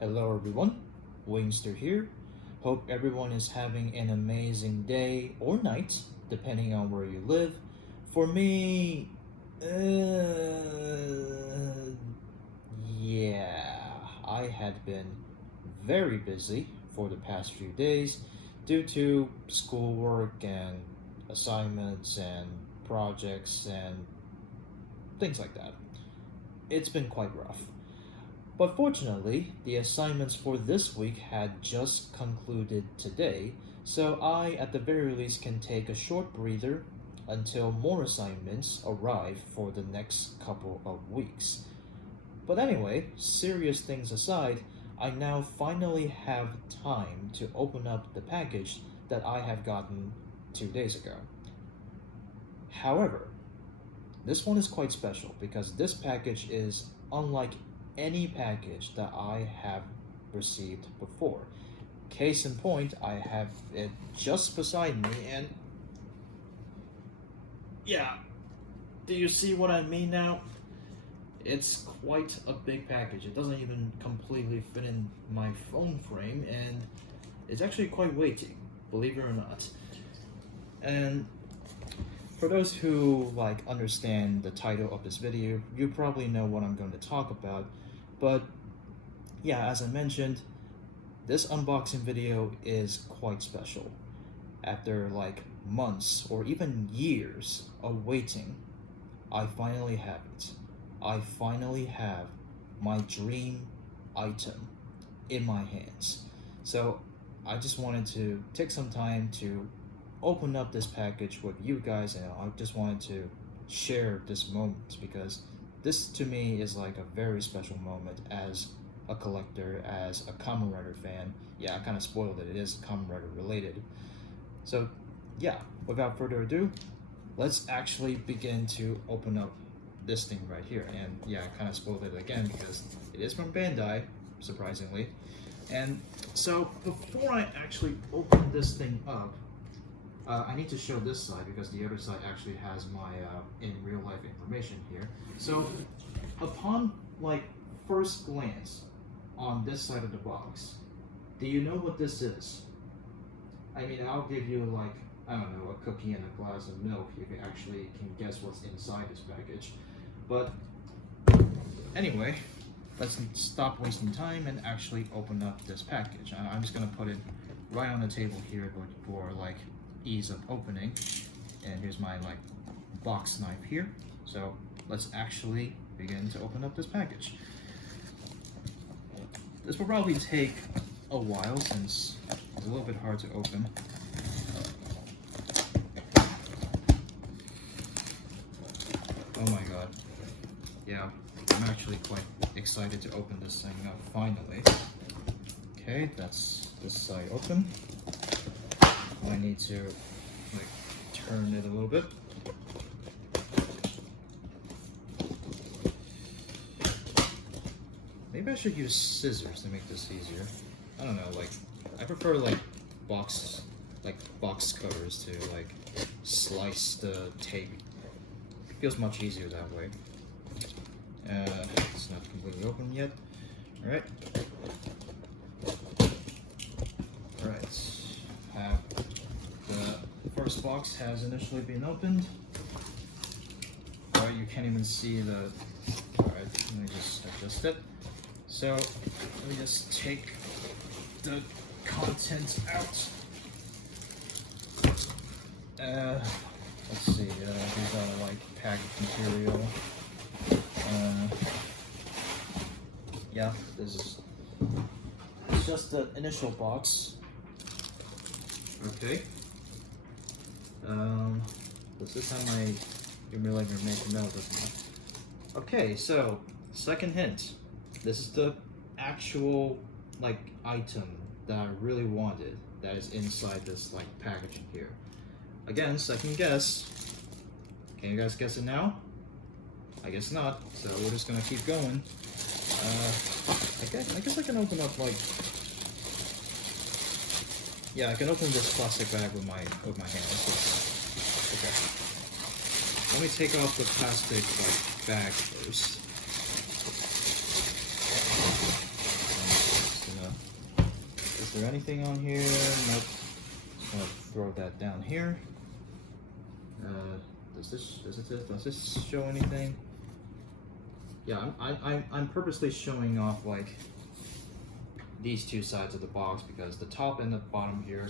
Hello everyone, Wingster here. Hope everyone is having an amazing day or night, depending on where you live. For me, yeah, I had been very busy for the past few days due to schoolwork and assignments and projects and things like that. It's been quite rough. But fortunately, the assignments for this week had just concluded today, so I, at the very least, can take a short breather until more assignments arrive for the next couple of weeks. But anyway, serious things aside, I now finally have time to open up the package that I have gotten 2 days ago. However, this one is quite special because this package is unlike any package that I have received before. Case in point, I have it just beside me, and yeah, do you see what I mean now? It's quite a big package. It doesn't even completely fit in my phone frame, and it's actually quite weighty, believe it or not. And for those who understand the title of this video, you probably know what I'm going to talk about. But yeah, as I mentioned, this unboxing video is quite special. After months or even years of waiting, I finally have it. I finally have my dream item in my hands. So I just wanted to take some time to open up this package with you guys, and I just wanted to share this moment because this to me is a very special moment as a collector, as a Kamen Rider fan. Yeah, I kind of spoiled it. It is Kamen Rider related. So yeah, without further ado, let's actually begin to open up this thing right here. And yeah, I kind of spoiled it again because it is from Bandai, surprisingly. And so before I actually open this thing up, I need to show this side because the other side actually has my in real life information here. So upon first glance on this side of the box, do you know what this is? I mean, I'll give you I don't know, a cookie and a glass of milk if you actually can guess what's inside this package. But anyway, let's stop wasting time and actually open up this package. I'm just gonna put it right on the table here for ease of opening. And here's my box knife here. So let's actually begin to open up this package. This will probably take a while since it's a little bit hard to open. Oh my god. Yeah, I'm actually quite excited to open this thing up finally. Okay, that's this side open. I need to turn it a little bit. Maybe I should use scissors to make this easier. I don't know, I prefer box cutters to slice the tape. It feels much easier that way. It's not completely open yet. Alright. The first box has initially been opened. Alright, you can't even see the... Alright, let me just adjust it. So, let me just take the contents out. Let's see, these are package material. Yeah, it's just the initial box. Okay. Does this have my real information? No, it does not. Okay, so second hint. This is the actual item that I really wanted that is inside this packaging here. Again, second guess. Can you guys guess it now? I guess not. So we're just gonna keep going. I guess I can open up yeah, I can open this plastic bag with my hands. Okay. Let me take off the plastic bag first. Is there anything on here? Nope. Just gonna throw that down here. Does this show anything? Yeah, I'm purposely showing off like these two sides of the box because the top and the bottom here,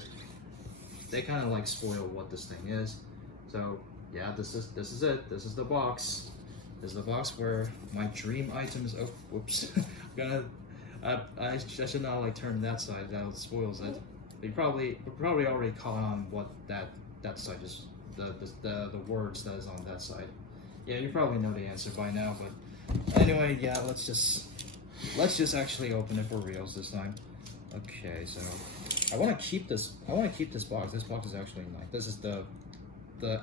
they kind of like spoil what this thing is. So yeah, this is it. This is the box. This is the box where my dream items. Oh, whoops! I should not like turn that side. That spoils it. You probably already caught on what that side is. The words that is on that side. Yeah, you probably know the answer by now. But anyway, yeah, let's just actually open it for reals this time. Okay, so I want to keep this. I want to keep this box. This box is actually nice. This is the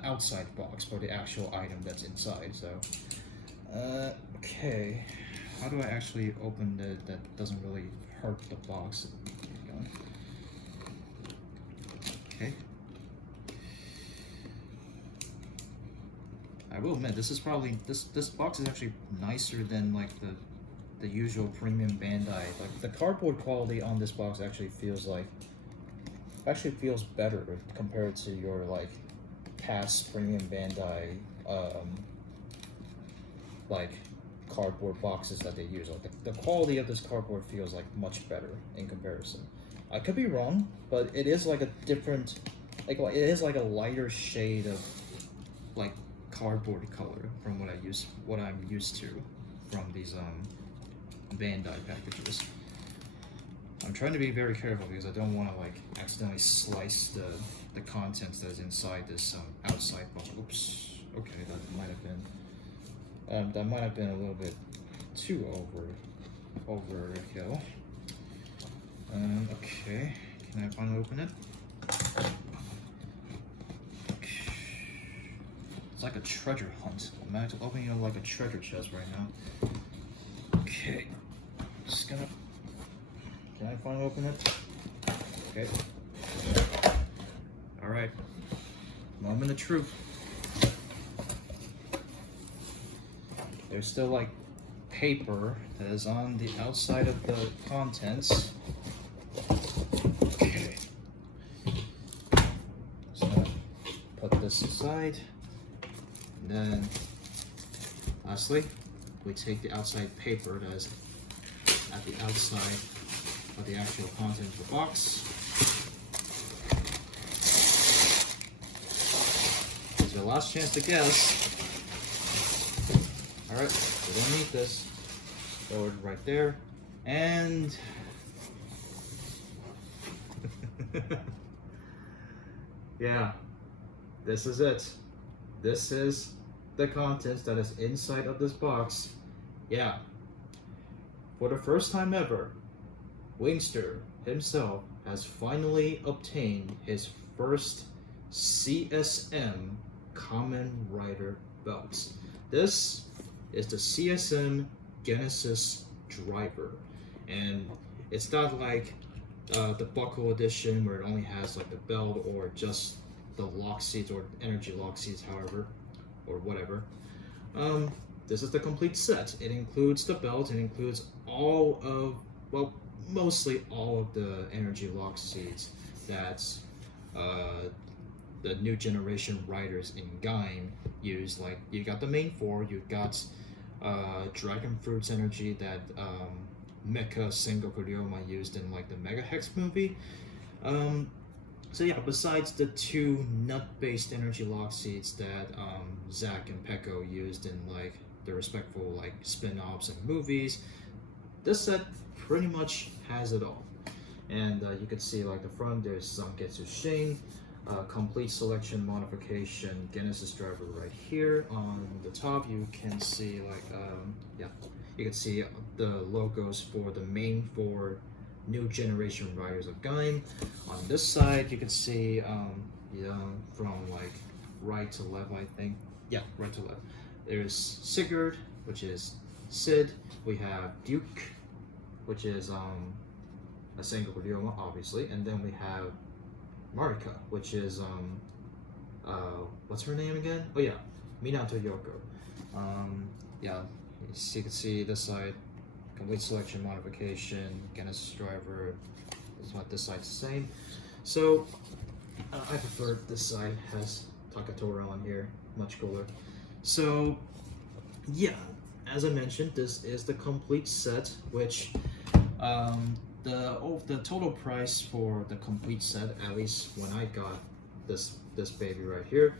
outside box for the actual item that's inside. So, okay, how do I actually open it that doesn't really hurt the box? Okay. I will admit, this is probably this box is actually nicer than like the usual premium Bandai. Like the cardboard quality on this box actually feels better compared to your like past premium Bandai like cardboard boxes that they use. Like the quality of this cardboard feels like much better in comparison. I could be wrong, but it is like a different, like it is like a lighter shade of like cardboard color from what I'm used to from these Bandai packages. I'm trying to be very careful because I don't want to like accidentally slice the contents that is inside this outside box. Oops. Okay, that might have been a little bit too overkill. Okay, can I finally open it? It's like a treasure hunt. I'm actually opening it like a treasure chest right now. Okay, just gonna. Can I finally open it? Okay. All right. Moment of truth. There's still like paper that is on the outside of the contents. Okay. Just gonna put this aside. And then, lastly, we take the outside paper that is at the outside of the actual content of the box. This is your last chance to guess. Alright, we don't need this. Throw it right there. And yeah, this is it. This is the contents that is inside of this box. Yeah. For the first time ever, Wingster himself has finally obtained his first CSM Common Rider belt. This is the CSM Genesis Driver, and it's not like the buckle edition where it only has like the belt or just the lock seats or energy lock seats, however, or whatever. This is the complete set. It includes the belt. It includes all of, well, mostly all of the energy lock seats that the new generation riders in Gaim use. Like you got the main four, you got Dragon Fruit's energy that Mecha Sengoku Ryoma used in like the Mega Hex movie. So yeah, besides the two nut-based energy lock seats that Zack and Peko used in like the respectful like spin-offs and movies, this set pretty much has it all. And you can see like the front, there's Zangetsu Shin, complete selection modification Genesis driver right here. On the top, you can see like yeah, you can see the logos for the main four new generation riders of Gaim. On this side, you can see yeah, from like right to left, I think. Yeah, right to left. There's Sigurd, which is Sid. We have Duke, which is a Sengoku Ryoma, obviously, and then we have Marika, which is what's her name again? Oh yeah, Minato Yoko. Yeah, so you can see this side, complete selection modification, Genesis driver, this side's the same. So I prefer this side has Takatoro on here, much cooler. So yeah, as I mentioned, this is the complete set, which the total price for the complete set, at least when I got this baby right here,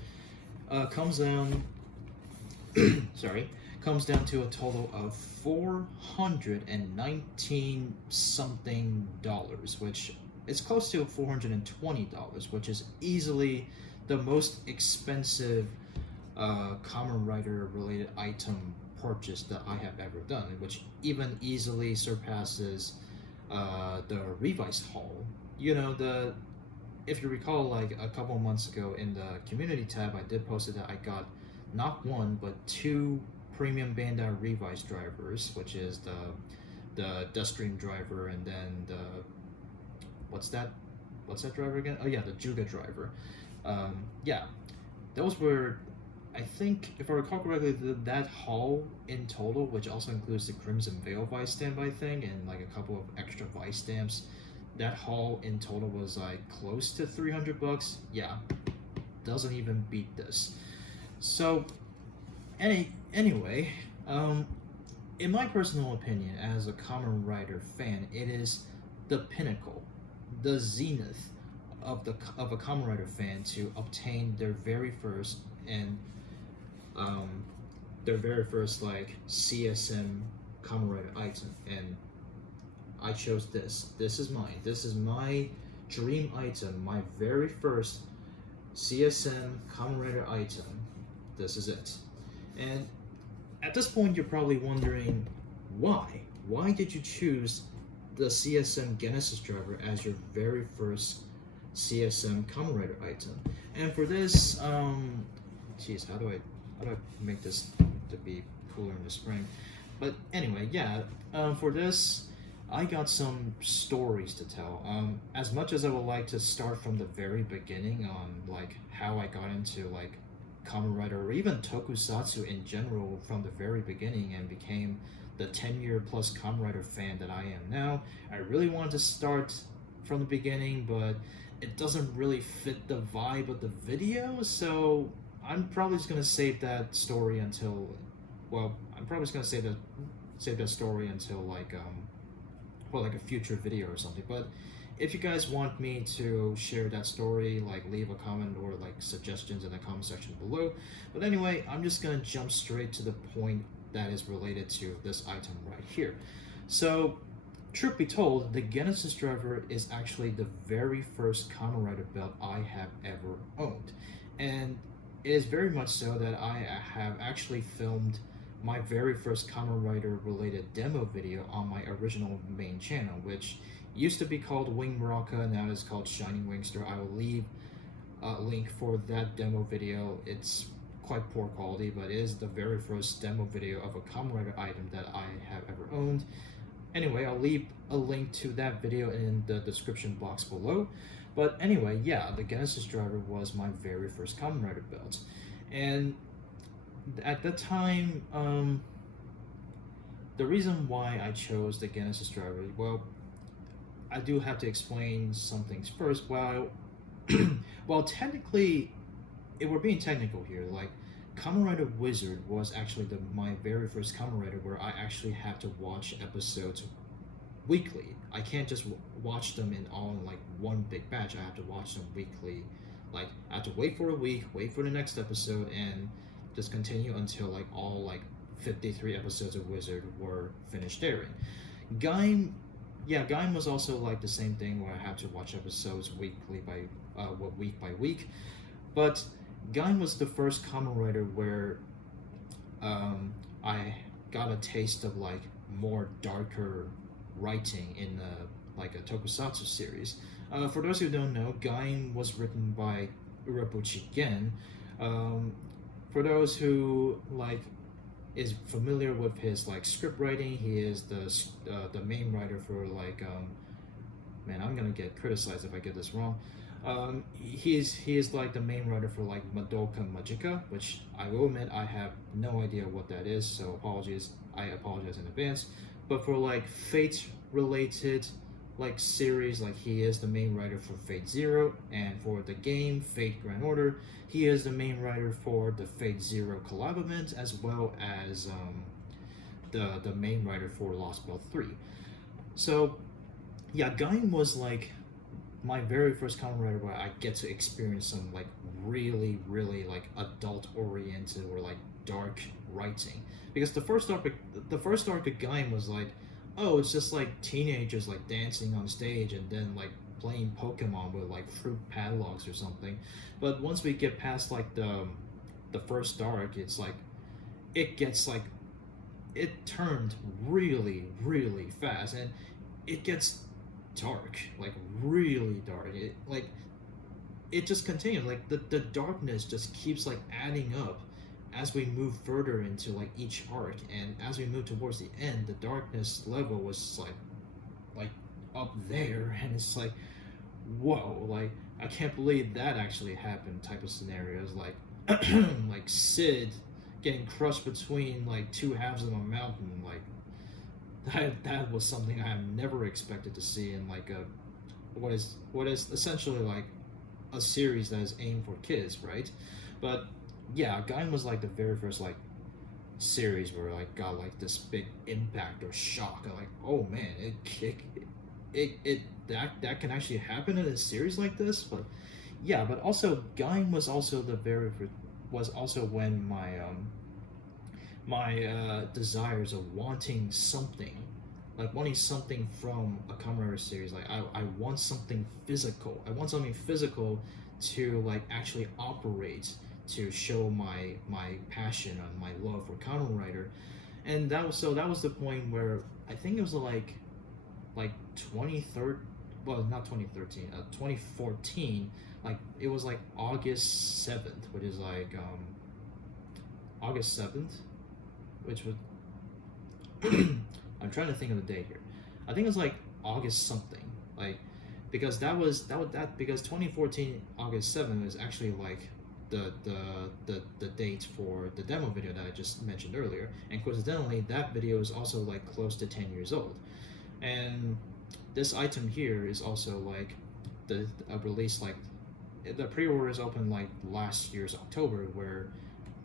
comes down comes down to a total of $419 something, which is close to $420, which is easily the most expensive Kamen Rider related item purchase that I have ever done, which even easily surpasses the Revice haul. You know, if you recall, like a couple of months ago in the community tab, I did post that I got not one but two premium Bandai Revice drivers, which is the Duststream driver, and then the what's that driver again? Oh yeah, the Juga driver. Yeah, those were, I think, if I recall correctly, that haul in total, which also includes the Crimson Veil Vice stamp, I think, and like a couple of extra Vice stamps, that haul in total was like close to $300. Yeah, doesn't even beat this. So, anyway, in my personal opinion, as a Kamen Rider fan, it is the pinnacle, the zenith of a Kamen Rider fan to obtain their very first like CSM Kamen Rider item, and I chose this. This is mine. This is my dream item, my very first CSM Kamen Rider item. This is it. And at this point, you're probably wondering why. Why did you choose the CSM Genesis driver as your very first CSM Kamen Rider item? And for this, geez, how do I make this to be cooler in the spring? But anyway, yeah, for this, I got some stories to tell. As much as I would like to start from the very beginning on like how I got into like Kamen Rider or even Tokusatsu in general from the very beginning and became the 10-year plus Kamen Rider fan that I am now, I really wanted to start from the beginning, but it doesn't really fit the vibe of the video, so I'm probably just gonna save that story until, well, I'm probably just gonna save that story until like like a future video or something. But if you guys want me to share that story, like leave a comment or like suggestions in the comment section below. But anyway, I'm just gonna jump straight to the point that is related to this item right here. So, truth be told, the Genesis driver is actually the very first Kamen Rider belt I have ever owned. And it is very much so that I have actually filmed my very first Kamen Rider related demo video on my original main channel, which used to be called Wing Baraka, now it's called Shining Wingster. I will leave a link for that demo video. It's quite poor quality, but it is the very first demo video of a Kamen Rider item that I have ever owned. Anyway, I'll leave a link to that video in the description box below. But anyway, yeah, the Genesis driver was my very first Kamen Rider belt. And at that time, the reason why I chose the Genesis driver, well, I do have to explain some things first. Well, technically, if we're being technical here, like Kamen Rider Wizard was actually my very first Kamen Rider where I actually have to watch episodes weekly. I can't just watch them in all in like one big batch. I have to watch them weekly. Like I have to wait for a week, wait for the next episode, and just continue until like all like 53 episodes of Wizard were finished airing. Gaim was also like the same thing where I have to watch episodes week by week. But Gaim was the first Kamen Rider where I got a taste of like more darker writing in like a Tokusatsu series. For those who don't know, Gaim was written by Urabuchi Gen. For those who like is familiar with his like script writing, he is the main writer for like man, I'm gonna get criticized if I get this wrong. He is like the main writer for like Madoka Magica, which I will admit I have no idea what that is, so I apologize in advance. But for like Fate related like series, like he is the main writer for Fate Zero, and for the game Fate Grand Order, he is the main writer for the Fate Zero collab event, as well as the main writer for Lost Belt 3. So yeah, Gaim was like my very first comic writer where I get to experience some like really like adult oriented or like dark writing, because the first arc of Gaim was like, oh, it's just like teenagers like dancing on stage and then like playing Pokemon with like fruit padlocks or something. But once we get past like the first arc, it's like it gets like it turned really fast, and it gets dark, like really dark. It just continues, like the darkness just keeps like adding up as we move further into like each arc, and as we move towards the end, the darkness level was like up there, and it's like, whoa, like I can't believe that actually happened type of scenarios, like like Sid getting crushed between like two halves of a mountain, like that was something I have never expected to see in like a what is essentially like a series that is aimed for kids, right? But yeah, Gaim was like the very first like series where like got like this big impact or shock. I'm like, oh man, it that can actually happen in a series like this. But yeah, but also Gaim was also was also when my desires of wanting something from a Kamen Rider series. Like I want something physical. I want something physical to like actually operate, to show my passion and my love for Kamen Rider. And that was the point where I think it was like 2013, well, not 2013, 2014. Like it was like August 7th, which is like August 7th, which was I'm trying to think of the date here. I think it was like August something, like because because 2014 August 7th is actually like the date for the demo video that I just mentioned earlier, and coincidentally that video is also like close to 10 years old. And this item here is also like the release, like the pre-orders opened like last year's October, where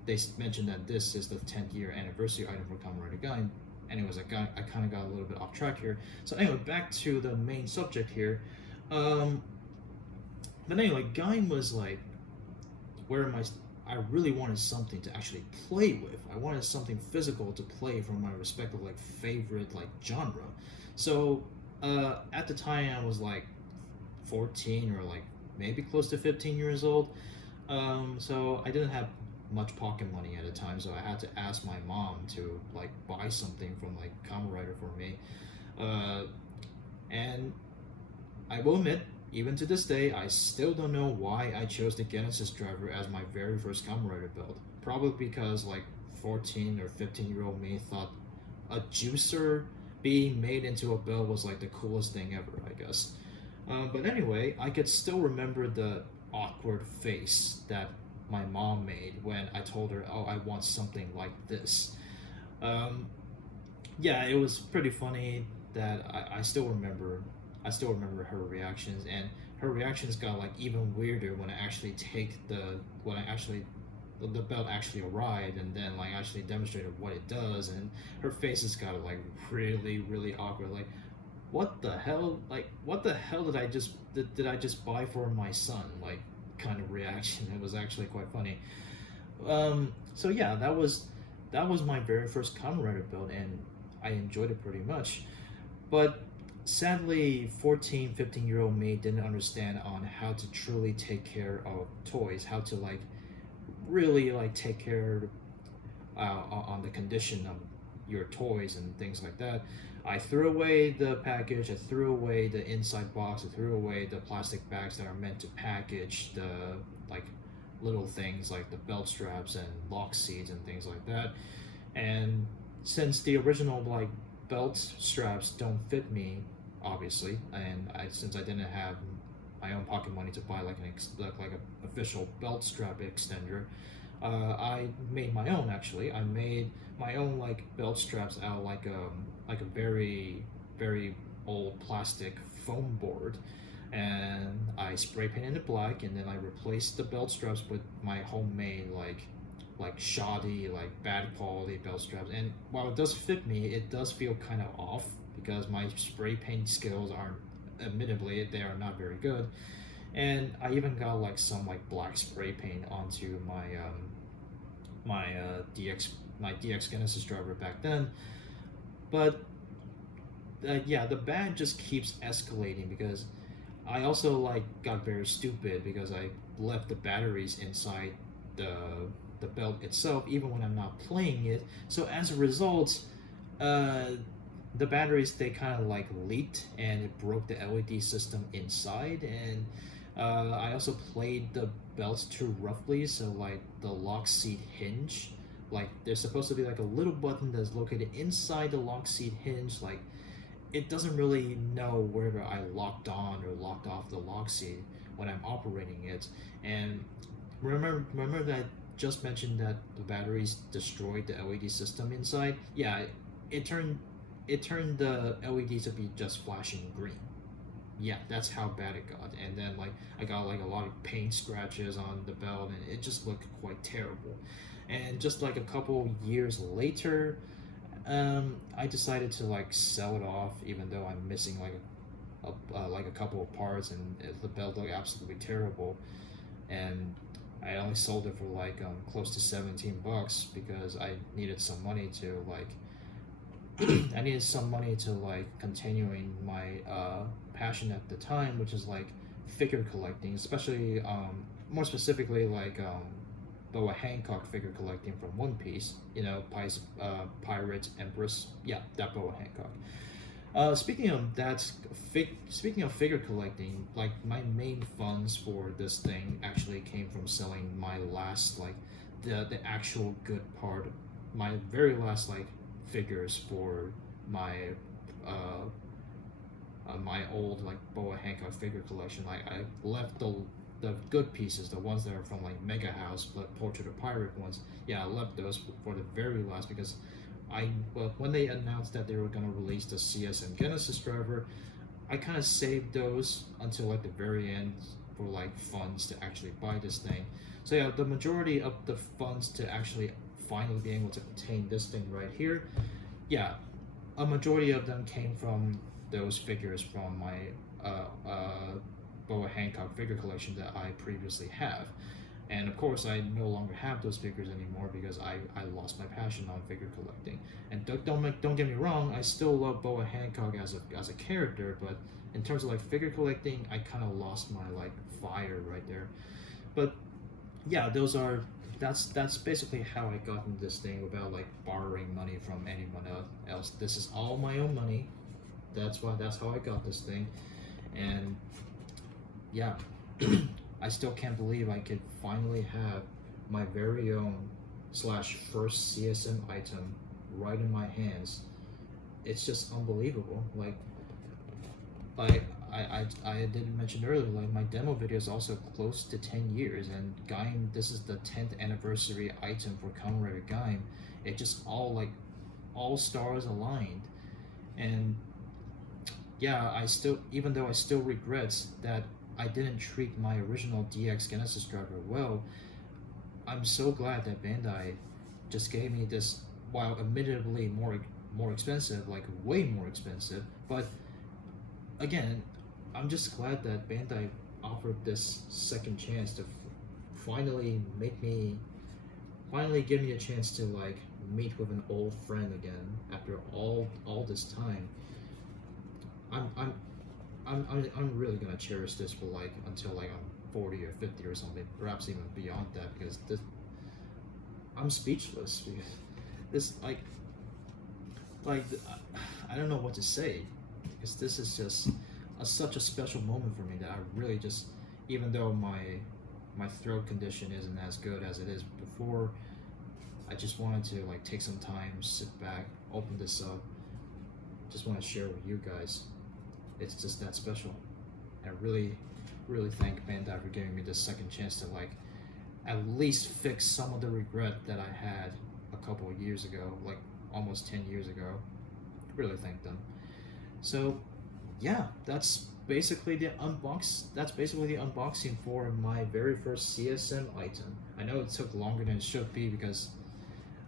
they mentioned that this is the 10th year anniversary item for Kamen Rider Gaim. Anyways, I kind of got a little bit off track here. So anyway, back to the main subject here. But anyway, Gaim was like where I really wanted something to actually play with. I wanted something physical to play from my respective like favorite like genre. So at the time I was like 14 or like maybe close to 15 years old. So I didn't have much pocket money at the time, so I had to ask my mom to like buy something from like Kamen Rider for me. And I will admit, even to this day, I still don't know why I chose the Genesis driver as my very first Kamen Rider build. Probably because like 14 or 15-year-old me thought a juicer being made into a build was like the coolest thing ever, I guess. But anyway, I could still remember the awkward face that my mom made when I told her, oh, I want something like this. Yeah, it was pretty funny that I still remember her reactions, and her reactions got like even weirder when the belt actually arrived and then like actually demonstrated what it does, and her faces got like really awkward, like what the hell did I just buy for my son, like kind of reaction. It was actually quite funny. So yeah, that was my very first Kamen Rider build, and I enjoyed it pretty much. But sadly, 15-year-old me didn't understand on how to truly take care of toys, how to like really like take care on the condition of your toys and things like that. I threw away the package, I threw away the inside box, I threw away the plastic bags that are meant to package the like little things like the belt straps and lock seats and things like that. And since the original like belt straps don't fit me, obviously, and since I didn't have my own pocket money to buy like an official belt strap extender, I made my own. Actually, I made my own like belt straps out like a very old plastic foam board, and I spray painted it black, and then I replaced the belt straps with my homemade like shoddy, like bad quality belt straps. And while it does fit me, it does feel kind of off because my spray paint skills aren't, admittedly, they are not very good. And I even got like some like black spray paint onto my DX my DX Genesis driver back then. But yeah, the bad just keeps escalating because I also like got very stupid because I left the batteries inside the the belt itself even when I'm not playing it. So as a result, uh, the batteries, they kind of like leaked and it broke the LED system inside. And I also played the belts too roughly, so like the lock seat hinge, like there's supposed to be like a little button that's located inside the lock seat hinge, like it doesn't really know whether I locked on or locked off the lock seat when I'm operating it. And remember that I just mentioned that the batteries destroyed the LED system inside. Yeah, it turned the LEDs to be just flashing green. Yeah, that's how bad it got. And then like I got like a lot of paint scratches on the belt, and it just looked quite terrible. And just like a couple years later, I decided to like sell it off, even though I'm missing like a couple of parts, and the belt looked absolutely terrible. And I only sold it for like close to $17 because I needed some money to like I needed some money to like continuing my passion at the time, which is like figure collecting, especially more specifically like Boa Hancock figure collecting from One Piece. You know, Pirate, Empress. Yeah, that Boa Hancock. Speaking of that, speaking of figure collecting, like my main funds for this thing actually came from selling my last like the actual good part, my very last like figures for my my old like Boa Hancock figure collection. Like I left the good pieces, the ones that are from like Mega House, the Portrait of Pirate ones. Yeah, I left those for the very last because when they announced that they were gonna release the CSM Genesis driver, I kind of saved those until like the very end for like funds to actually buy this thing. So yeah, the majority of the funds to actually finally being able to obtain this thing right here, yeah, a majority of them came from those figures from my Boa Hancock figure collection that I previously have. And of course, I no longer have those figures anymore because I lost my passion on figure collecting. And don't get me wrong, I still love Boa Hancock as a character, but in terms of like figure collecting, I kind of lost my like fire right there. But yeah, that's basically how I got into this thing without like borrowing money from anyone else. This is all my own money. That's how I got this thing. And yeah, I still can't believe I could finally have my very own slash first CSM item right in my hands. It's just unbelievable. Like I did mention earlier, like my demo video is also close to 10 years, and Gaim, this is the 10th anniversary item for Kamen Rider Gaim. It just all stars aligned. And yeah, even though I still regret that I didn't treat my original DX Genesis driver well, I'm so glad that Bandai just gave me this, while admittedly more expensive, like way more expensive, but again, I'm just glad that Bandai offered this second chance to finally give me a chance to like meet with an old friend again after all this time. I'm really gonna cherish this for like until like I'm 40 or 50 or something, perhaps even beyond that, because I'm speechless because this like I don't know what to say, because this is just such a special moment for me that I really just, even though my throat condition isn't as good as it is before, I just wanted to like take some time, sit back, open this up, just want to share with you guys. It's just that special. I really thank Bandai for giving me this second chance to like at least fix some of the regret that I had a couple of years ago, like almost 10 years ago. Really thank them. So yeah, that's basically the unboxing for my very first CSM item. I know it took longer than it should be because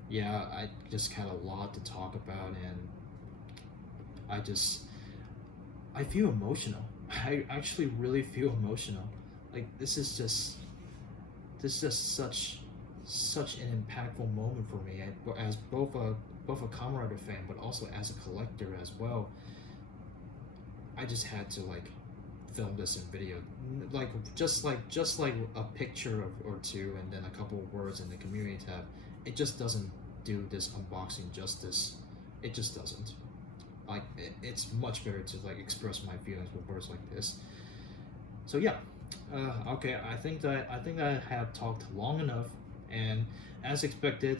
yeah, I just had a lot to talk about, and I feel emotional. I actually really feel emotional. Like this is just such an impactful moment for me as both a Kamen Rider fan, but also as a collector as well. I just had to like film this in video, like just like a picture or two, and then a couple of words in the community tab. It just doesn't do this unboxing justice. It just doesn't. Like it's much better to like express my feelings with words like this. So yeah, okay. I think that I have talked long enough, and as expected,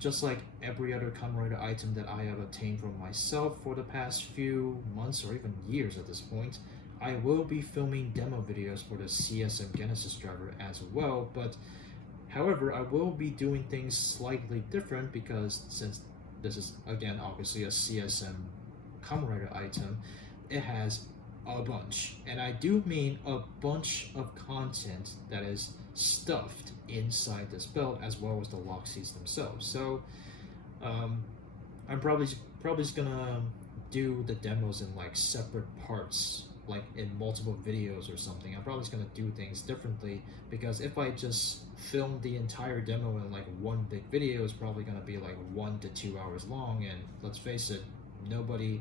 just like every other Kamen Rider item that I have obtained from myself for the past few months or even years at this point, I will be filming demo videos for the CSM Genesis driver as well, but however, I will be doing things slightly different because since this is again obviously a CSM Kamen Rider item, it has a bunch, and I do mean a bunch of content that is stuffed inside this belt as well as the lock seats themselves. So I'm probably just gonna do the demos in like separate parts, like in multiple videos or something. I'm probably just gonna do things differently because if I just film the entire demo in like one big video, it's probably gonna be like 1 to 2 hours long, and let's face it, nobody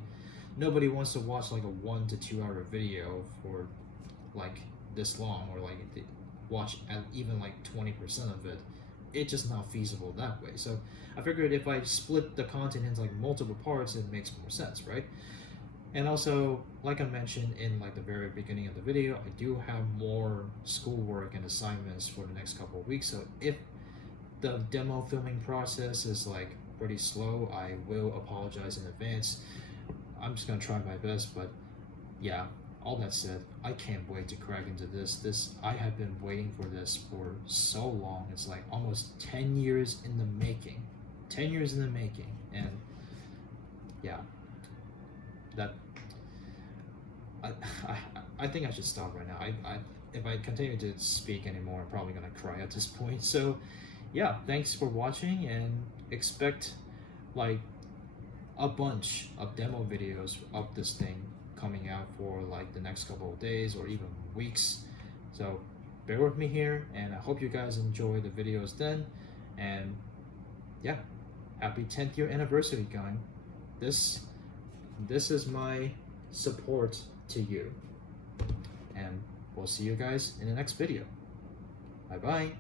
wants to watch like a 1 to 2 hour video for like this long, or like watch at even like 20% of it. It's just not feasible that way. So I figured if I split the content into like multiple parts, it makes more sense, right? And also, like I mentioned in like the very beginning of the video, I do have more schoolwork and assignments for the next couple of weeks. So if the demo filming process is like pretty slow, I will apologize in advance. I'm just gonna try my best, but yeah, all that said, I can't wait to crack into this. I have been waiting for this for so long. It's like almost 10 years in the making. 10 years in the making. And yeah, that I think I should stop right now. If I continue to speak anymore, I'm probably gonna cry at this point. So yeah, thanks for watching, and expect like a bunch of demo videos of this thing coming out for like the next couple of days or even weeks. So bear with me here, and I hope you guys enjoy the videos then. And yeah, happy 10th year anniversary, gang. This is my support to you, and we'll see you guys in the next video. Bye bye.